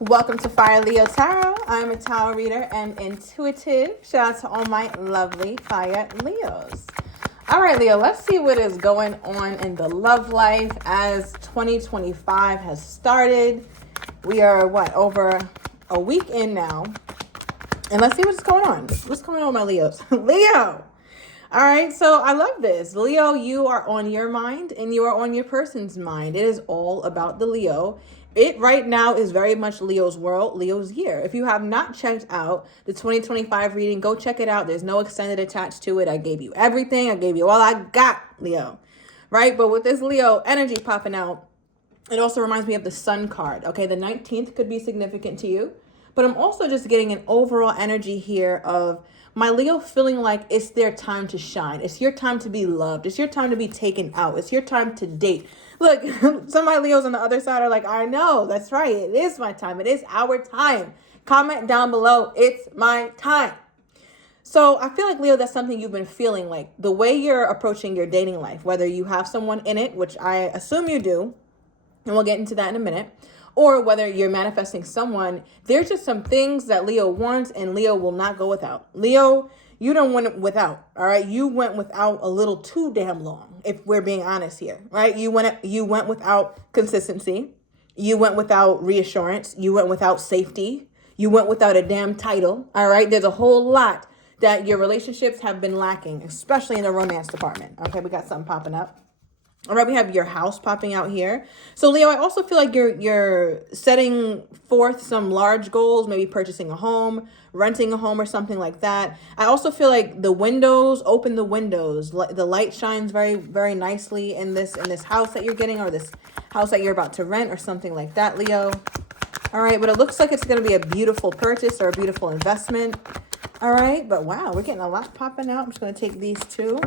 Welcome to Fire Leo Tarot. I'm a tarot reader and intuitive. Shout out to all my lovely Fire Leos. All right, Leo, let's see what is going on in the love life as 2025 has started. We are, over a week in now. And let's see what's going on. What's going on, my Leos? Leo! All right, so I love this. Leo, you are on your mind and you are on your person's mind. It is all about the Leo. It right now is very much Leo's world, Leo's year. If you have not checked out the 2025 reading, go check it out. There's no extended attached to it. I gave you everything. I gave you all I got, Leo. Right? But with this Leo energy popping out, it also reminds me of the Sun card. Okay, the 19th could be significant to you. But I'm also just getting an overall energy here of my Leo feeling like it's their time to shine. It's your time to be loved. It's your time to be taken out. It's your time to date. Look, some of my Leos on the other side are like, I know, that's right. It is my time. It is our time. Comment down below. It's my time. So I feel like, Leo, that's something you've been feeling, like the way you're approaching your dating life, whether you have someone in it, which I assume you do, and we'll get into that in a minute, or whether you're manifesting someone, there's just some things that Leo wants and Leo will not go without. Leo, you don't went without, all right? You went without a little too damn long, if we're being honest here, right? You went without consistency. You went without reassurance. You went without safety. You went without a damn title, all right? There's a whole lot that your relationships have been lacking, especially in the romance department. Okay, we got something popping up. All right, we have your house popping out here. So Leo, I also feel like you're setting forth some large goals, maybe purchasing a home, renting a home or something like that. I also feel like open the windows. The light shines very, very nicely in this house that you're getting, or this house that you're about to rent or something like that, Leo. All right, but it looks like it's going to be a beautiful purchase or a beautiful investment. All right, but wow, we're getting a lot popping out. I'm just going to take these two.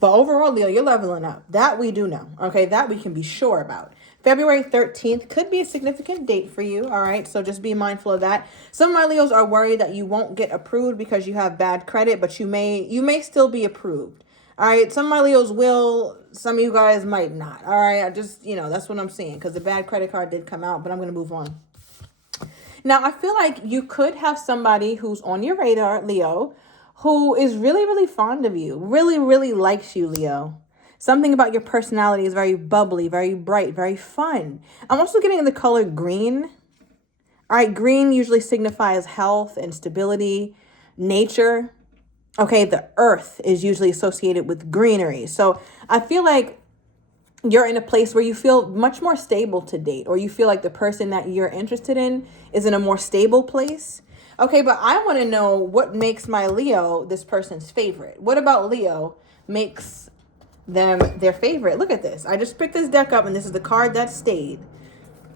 But overall, Leo, you're leveling up. That we do know. Okay, that we can be sure about. February 13th could be a significant date for you. All right, so just be mindful of that. Some of my Leos are worried that you won't get approved because you have bad credit, but you may still be approved. All right, some of my Leos will. Some of you guys might not. All right, I just, that's what I'm seeing, because the bad credit card did come out, but I'm going to move on. Now, I feel like you could have somebody who's on your radar, Leo, who is really, really fond of you, really, really likes you, Leo. Something about your personality is very bubbly, very bright, very fun. I'm also getting the color green. All right, green usually signifies health and stability, nature. Okay, the earth is usually associated with greenery. So I feel like you're in a place where you feel much more stable to date, or you feel like the person that you're interested in is in a more stable place. Okay, but I want to know what makes my Leo this person's favorite. What about Leo makes them their favorite? Look at this. I just picked this deck up, and this is the card that stayed.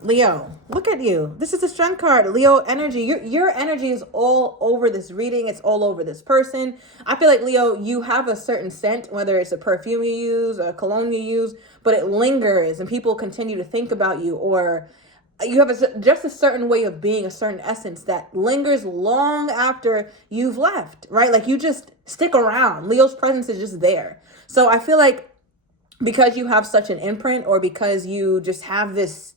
Leo, look at you. This is the strength card. Leo energy. Your energy is all over this reading. It's all over this person. I feel like, Leo, you have a certain scent, whether it's a perfume you use, a cologne you use, but it lingers and people continue to think about you, or you have just a certain way of being, a certain essence that lingers long after you've left, right? Like you just stick around. Leo's presence is just there. So I feel like because you have such an imprint, or because you just have this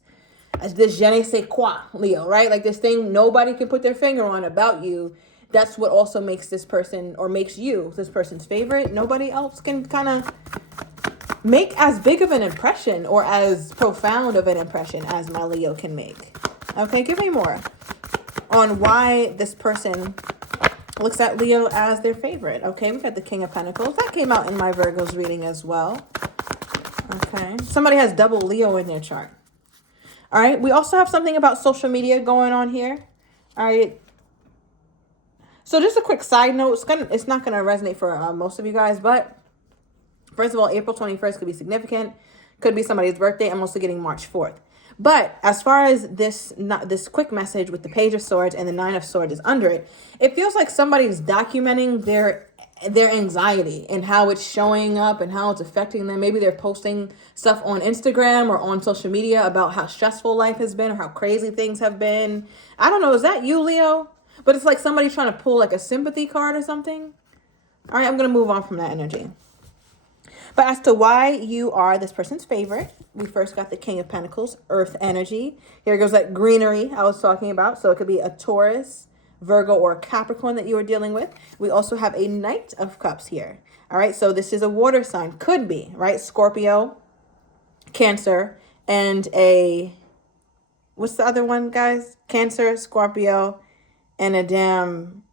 je ne sais quoi, Leo, right? Like this thing nobody can put their finger on about you. That's what also makes this person, or makes you this person's favorite. Nobody else can kind of make as big of an impression or as profound of an impression as my Leo can make. Okay, give me more on why this person looks at Leo as their favorite. Okay, we've got the King of Pentacles. That came out in my Virgo's reading as well. Okay, somebody has double Leo in their chart. All right, we also have something about social media going on here. All right. So just a quick side note, it's not going to resonate for most of you guys, but first of all, April 21st could be significant. Could be somebody's birthday. I'm also getting March 4th. But as far as this quick message with the Page of Swords and the Nine of Swords is under it, it feels like somebody's documenting their anxiety and how it's showing up and how it's affecting them. Maybe they're posting stuff on Instagram or on social media about how stressful life has been or how crazy things have been. I don't know. Is that you, Leo? But it's like somebody trying to pull like a sympathy card or something. All right, I'm going to move on from that energy. But as to why you are this person's favorite, we first got the King of Pentacles, Earth energy. Here goes that greenery I was talking about. So it could be a Taurus, Virgo, or a Capricorn that you are dealing with. We also have a Knight of Cups here. All right, so this is a water sign. Could be, right? Scorpio, Cancer, and a... What's the other one, guys? Cancer, Scorpio, and a damn...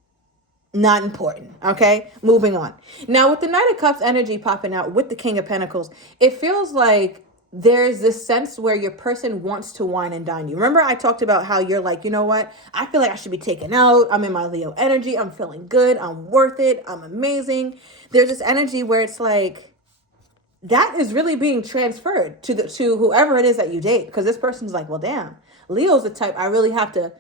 Not important, okay? Moving on. Now, with the Knight of Cups energy popping out with the King of Pentacles, it feels like there's this sense where your person wants to wine and dine you. Remember I talked about how you're like, you know what? I feel like I should be taken out. I'm in my Leo energy. I'm feeling good. I'm worth it. I'm amazing. There's this energy where it's like, that is really being transferred to whoever it is that you date. Because this person's like, well, damn, Leo's the type I really have to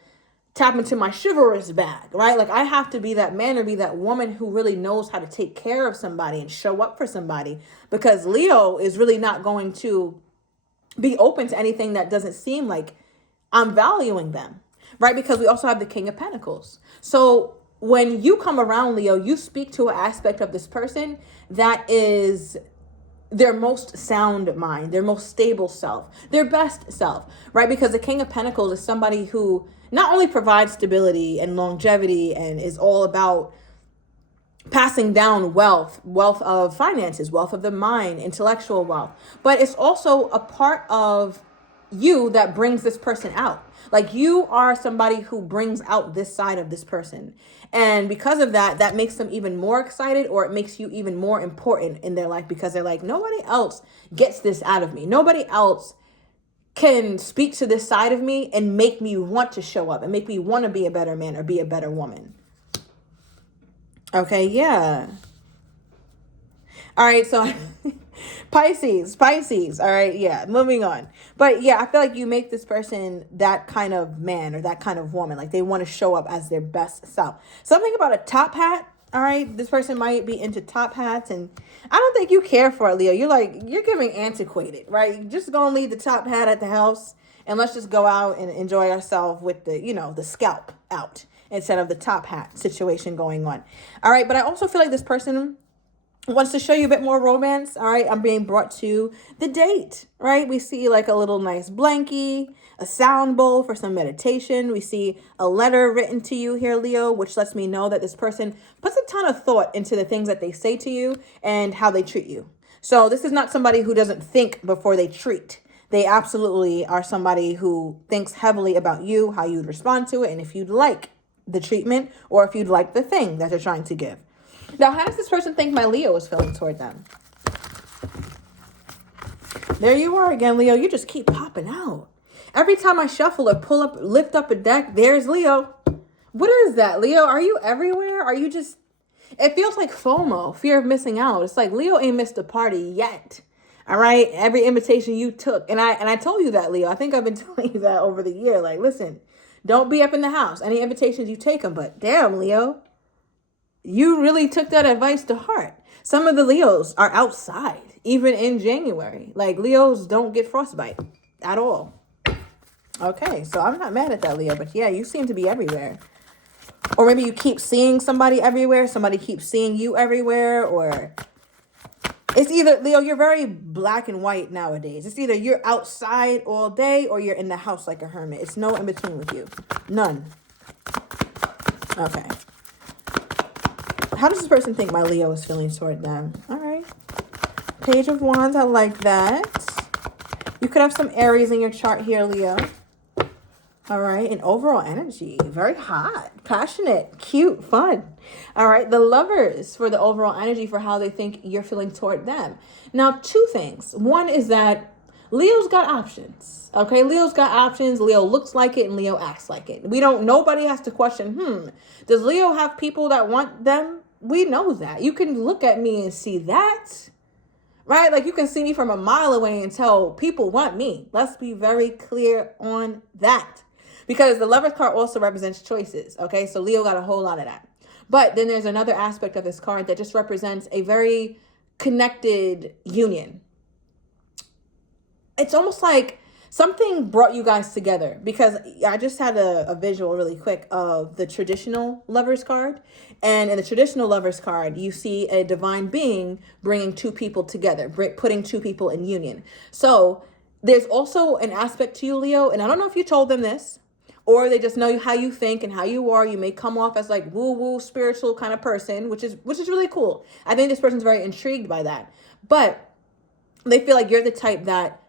tap into my chivalrous bag, right? Like I have to be that man or be that woman who really knows how to take care of somebody and show up for somebody, because Leo is really not going to be open to anything that doesn't seem like I'm valuing them, right? Because we also have the King of Pentacles. So when you come around, Leo, you speak to an aspect of this person that is their most sound mind, their most stable self, their best self, right? Because the King of Pentacles is somebody who not only provides stability and longevity and is all about passing down wealth of finances, wealth of the mind, intellectual wealth, but it's also a part of you that brings this person out. Like you are somebody who brings out this side of this person. And because of that, that makes them even more excited, or it makes you even more important in their life, because they're like, nobody else gets this out of me. Nobody else can speak to this side of me and make me want to show up and make me want to be a better man or be a better woman. Okay, yeah. All right, so Pisces. All right, yeah, moving on. But yeah, I feel like you make this person that kind of man or that kind of woman. Like they want to show up as their best self. Something about a top hat. All right, this person might be into top hats, and I don't think you care for it, Leo. You're giving antiquated, right? You're just gonna leave the top hat at the house, and let's just go out and enjoy ourselves with the scalp out instead of the top hat situation going on. All right, but I also feel like this person wants to show you a bit more romance. All right, I'm being brought to the date, right? We see like a little nice blankie, a sound bowl for some meditation. We see a letter written to you here, Leo, which lets me know that this person puts a ton of thought into the things that they say to you and how they treat you. So this is not somebody who doesn't think before they treat. They absolutely are somebody who thinks heavily about you, how you'd respond to it, and if you'd like the treatment or if you'd like the thing that they're trying to give. Now, how does this person think my Leo is feeling toward them? There you are again, Leo. You just keep popping out. Every time I shuffle or lift up a deck, there's Leo. What is that, Leo? Are you everywhere? Are you just... It feels like FOMO, fear of missing out. It's like Leo ain't missed a party yet. All right? Every invitation you took. And I told you that, Leo. I think I've been telling you that over the year. Like, listen, don't be up in the house. Any invitations, you take them. But damn, Leo, you really took that advice to heart. Some of the Leos are outside, even in January. Like, Leos don't get frostbite at all. Okay, so I'm not mad at that, Leo. But yeah, you seem to be everywhere. Or maybe you keep seeing somebody everywhere. Somebody keeps seeing you everywhere. Or it's either, Leo, you're very black and white nowadays. It's either you're outside all day or you're in the house like a hermit. It's no in between with you. None. Okay. How does this person think my Leo is feeling toward them? All right. Page of Wands. I like that. You could have some Aries in your chart here, Leo. All right. And overall energy. Very hot, passionate, cute, fun. All right. The Lovers for the overall energy for how they think you're feeling toward them. Now, two things. One is that Leo's got options. Okay. Leo's got options. Leo looks like it and Leo acts like it. Nobody has to question, does Leo have people that want them? We know that. You can look at me and see that, right? Like you can see me from a mile away and tell people want me. Let's be very clear on that. Because the Lover's card also represents choices, okay? So Leo got a whole lot of that. But then there's another aspect of this card that just represents a very connected union. It's almost like something brought you guys together, because I just had a visual really quick of the traditional lovers card. And in the traditional lovers card, you see a divine being bringing two people together, putting two people in union. So there's also an aspect to you, Leo, and I don't know if you told them this, or they just know how you think and how you are. You may come off as like woo-woo spiritual kind of person, which is really cool. I think this person's very intrigued by that. But they feel like you're the type that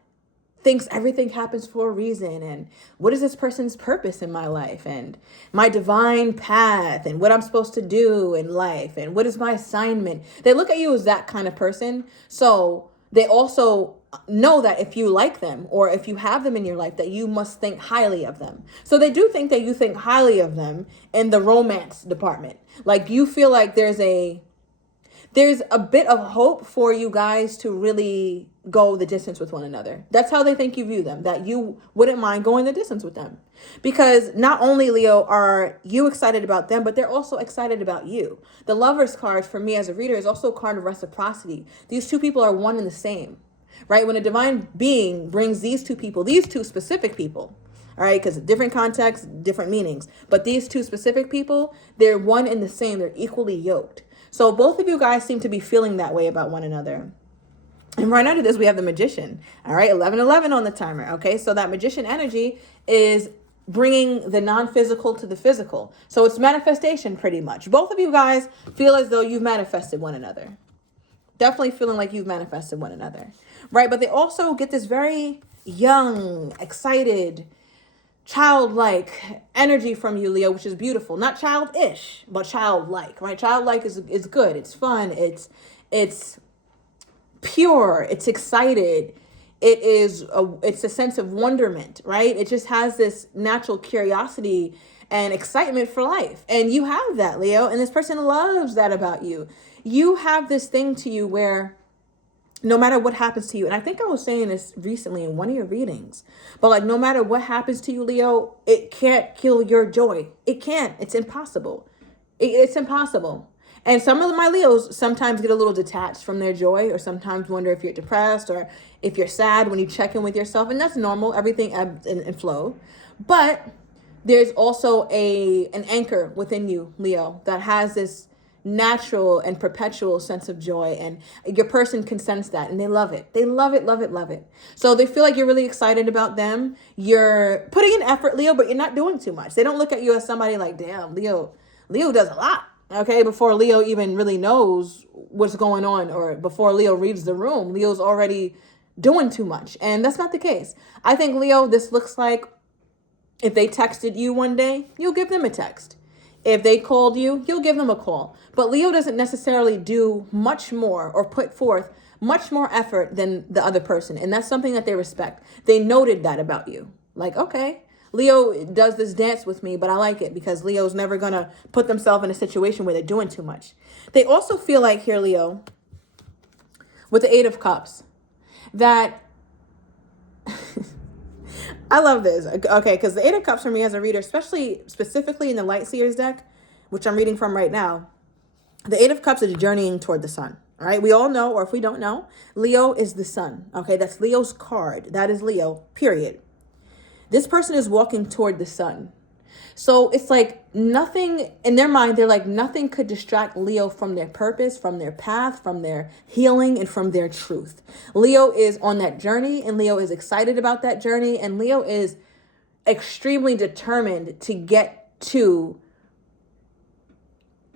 thinks everything happens for a reason, and what is this person's purpose in my life, and my divine path, and what I'm supposed to do in life, and what is my assignment. They look at you as that kind of person. So they also know that if you like them, or if you have them in your life, that you must think highly of them. So they do think that you think highly of them in the romance department. Like, you feel like there's a bit of hope for you guys to really go the distance with one another. That's how they think you view them, that you wouldn't mind going the distance with them. Because not only, Leo, are you excited about them, but they're also excited about you. The Lovers card for me as a reader is also a card of reciprocity. These two people are one and the same, right? When a divine being brings these two people, these two specific people, all right, because different contexts, different meanings, but these two specific people, they're one and the same. They're equally yoked. So both of you guys seem to be feeling that way about one another. And right under this, we have the Magician. All right, 11:11 on the timer. Okay, so that Magician energy is bringing the non-physical to the physical. So it's manifestation pretty much. Both of you guys feel as though you've manifested one another. Definitely feeling like you've manifested one another, right? But they also get this very young, excited, childlike energy from you, Leo, which is beautiful. Not childish, but childlike, right? Childlike is good. It's fun. It's pure. It's excited. It's a sense of wonderment, right? It just has this natural curiosity and excitement for life. And you have that, Leo, and this person loves that about you. You have this thing to you where no matter what happens to you, and I think I was saying this recently in one of your readings, but like, no matter what happens to you, Leo, it can't kill your joy. It can't. It's impossible. It's impossible. And some of my Leos sometimes get a little detached from their joy, or sometimes wonder if you're depressed or if you're sad when you check in with yourself. And that's normal. Everything ebbs and flows. But there's also an anchor within you, Leo, that has this natural and perpetual sense of joy, and your person can sense that, and they love it. They love it, love it, love it. So they feel like you're really excited about them. You're putting in effort, Leo, but you're not doing too much. They don't look at you as somebody like, damn, Leo does a lot. Okay, before Leo even really knows what's going on, or before Leo reads the room, Leo's already doing too much. And that's not the case. I think, Leo, this looks like if they texted you one day, you'll give them a text. If they called you, you'll give them a call. But Leo doesn't necessarily do much more or put forth much more effort than the other person. And that's something that they respect. They noted that about you. Like, okay, Leo does this dance with me, but I like it because Leo's never going to put themselves in a situation where they're doing too much. They also feel like here, Leo, with the 8 of Cups, that I love this. Okay, because the 8 of Cups for me as a reader, specifically in the Light Seers deck, which I'm reading from right now, the 8 of Cups is journeying toward the sun. All right, we all know, or if we don't know, Leo is the sun. Okay, that's Leo's card. That is Leo, period. This person is walking toward the sun. So it's like nothing in their mind. They're like, nothing could distract Leo from their purpose, from their path, from their healing, and from their truth. Leo is on that journey, and Leo is excited about that journey. And Leo is extremely determined to get to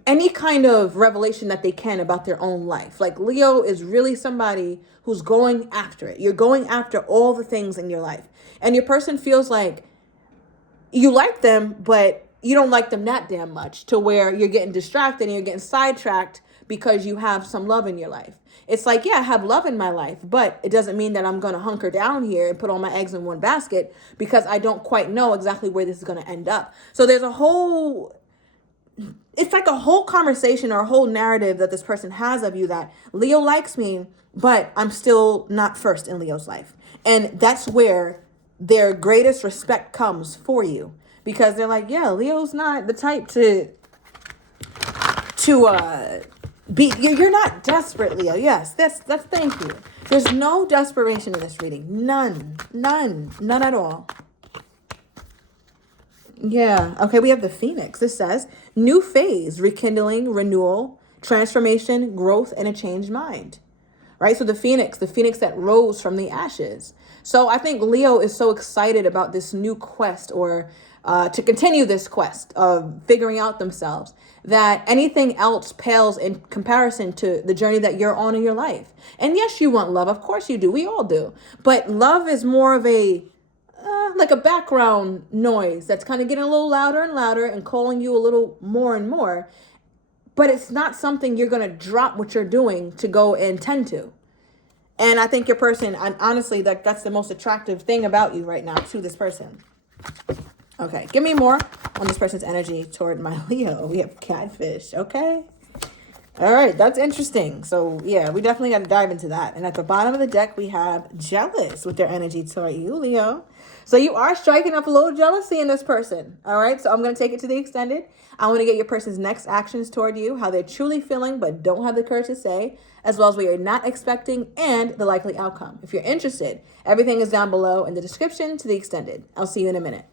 any kind of revelation that they can about their own life. Like, Leo is really somebody who's going after it. You're going after all the things in your life. And your person feels like you like them, but you don't like them that damn much to where you're getting distracted and you're getting sidetracked because you have some love in your life. It's like, yeah, I have love in my life, but it doesn't mean that I'm going to hunker down here and put all my eggs in one basket because I don't quite know exactly where this is going to end up. So there's it's like a whole conversation or a whole narrative that this person has of you that Leo likes me, but I'm still not first in Leo's life. And that's where their greatest respect comes for you, because they're like, yeah, Leo's not the type to be, you're not desperate, Leo. Yes, that's thank you. There's no desperation in this reading. None at all. Yeah. Okay, we have the Phoenix. This says, new phase, rekindling, renewal, transformation, growth, and a changed mind. Right? So the Phoenix that rose from the ashes. So I think Leo is so excited about this new quest, or to continue this quest of figuring out themselves, that anything else pales in comparison to the journey that you're on in your life. And yes, you want love. Of course you do. We all do. But love is more of a like a background noise that's kind of getting a little louder and louder and calling you a little more and more. But it's not something you're going to drop what you're doing to go and tend to. And I think your person, and honestly, that's the most attractive thing about you right now to this person. Okay, give me more on this person's energy toward my Leo. We have catfish, okay? All right, that's interesting. So, yeah, we definitely got to dive into that. And at the bottom of the deck, we have jealous with their energy toward you, Leo. So you are striking up a little jealousy in this person, all right? So I'm going to take it to the extended. I want to get your person's next actions toward you, how they're truly feeling but don't have the courage to say, as well as what you're not expecting and the likely outcome. If you're interested, everything is down below in the description to the extended. I'll see you in a minute.